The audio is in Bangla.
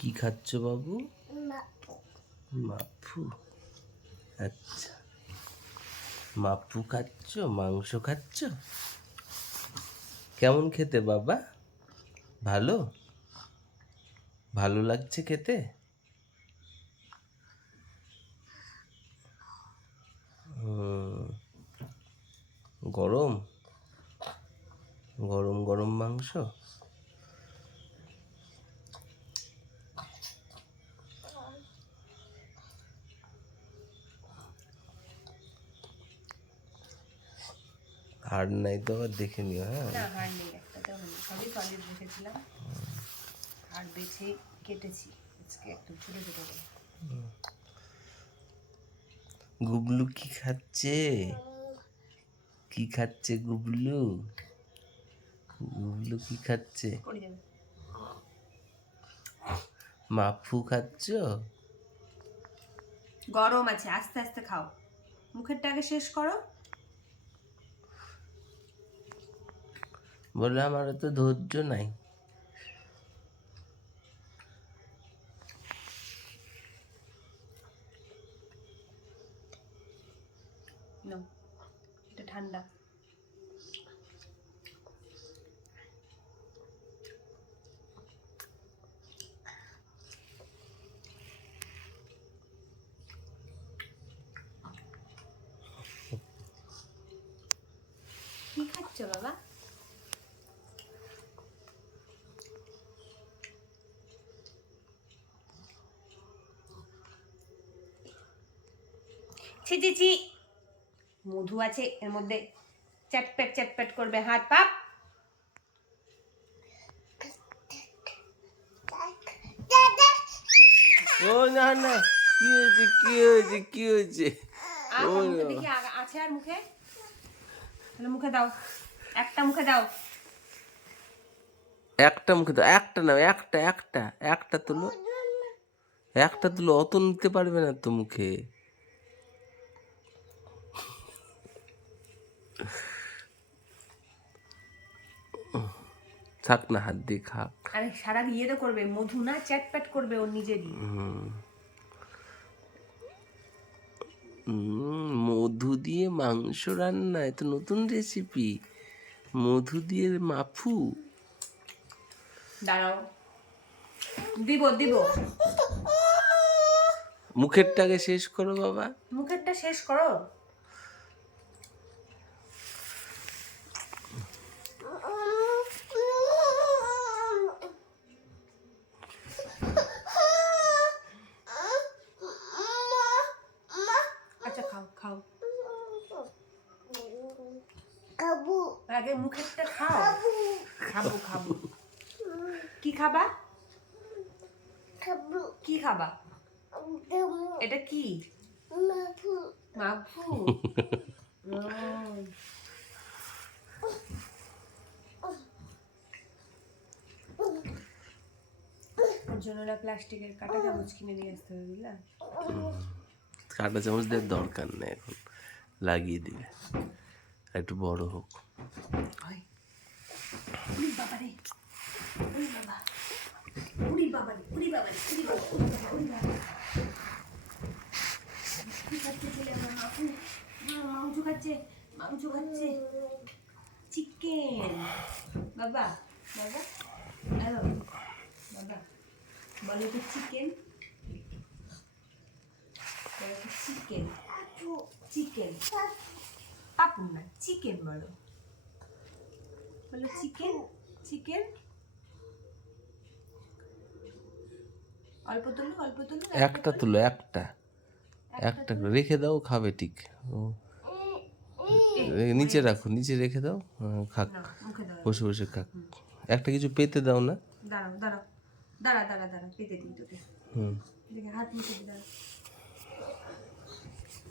কি খাচ্ছ বাবু? মাফু। আচ্ছা, মাফু খাচ্ছ, মাংস খাচ্ছ? কেমন খেতে বাবা? ভালো? ভালো লাগছে খেতে? গরম গরম গরম মাংস। হাড় নাই তো আবার দেখে নিও। হ্যাঁ, না হাড় নেই, একটাতেও নেই, সবই সলিড রেখেছিলাম। হাড় বেছে কেটেছি আজকে একটু ছোট ছোট করে। গুবলু কি খাচ্ছে? কি খাচ্ছে গুবলু? গুবলু কি খাচ্ছে? পড়ে যাবে। মাফু খাচ্ছ? গরম আছে, আস্তে আস্তে খাও, মুখেরটা আগে শেষ করো। বলে আমার তো ধৈর্য নাই। নো, এটা ঠান্ডা। কি খাচ্ছ বাবা? ছি ছি ছি, মধু আছে এর মধ্যে, চ্যাটপ্যাট চ্যাটপ্যাট করবে হাত পাপ। ও না না, কি হয়েছে কি হয়েছে কি হয়েছে? ও মুখে দেখি আছে আর মুখে, তাহলে মুখে দাও, একটা মুখে দাও। একটা মুখে দাও, একটা নাও, একটা একটা একটা তুলো, একটা তুলো, অত নিতে পারবে না তো মুখে। থাক না, হাত দিয়ে খাক। আরে সারা ইয়ে তো করবে, মধু না চ্যাটপ্যাট করবে ওর নিজেরই। মধু দিয়ে মাংস রান্না, এ তো নতুন রেসিপি। মধু দিয়ে মাফু। দাঁড়াও, দিব দিব। মুখেরটাকে শেষ করো বাবা। মুখেরটা শেষ করো। আচ্ছা খাও খাও, আগে মুখেরটা খাও। খাবো খাবো। কি খাবা? কি খাবা? এটা কি? মাফু। ওর জন্য না প্লাস্টিকের কাঁটা চামচ কিনে নিয়ে আসতে হবে, বুঝলা? কাঁটা চামচ দেওয়ার দরকার নেই, এখন লাগিয়ে দিবে, একটু বড় হোক। উড়ি বাবা রে, উড়ি বাবা, উড়ি বাবা রে, উড়ি বাবা রে, উড়ি বাবা, উড়ি বাবা। কি খাচ্ছে ছেলে আমার? মাফু মাংস খাচ্ছে, মাংস খাচ্ছে, চিকেন। বাবা বাবা, হ্যালো বাবা, বলো তো চিকেন, বলো তো চিকেন, চিকেন, পাপু না চিকেন বলো, বলো চিকেন, চিকেন। অল্প তুলো, অল্প তুলো, একটা তুলো, একটা একটা করে রেখে দাও, খাবে ঠিক। ও, নিচে রাখো, নিচে রেখে দাও, খাক, মুখে দাও, বসে বসে খাক। একটা কিছু পেতে দাও না। দাঁড়াও দাঁড়াও, দাঁড়া দাঁড়া দাঁড়া, পেতে দিই তোকে। হুম, দেখে হাত মুখে দাঁড়া।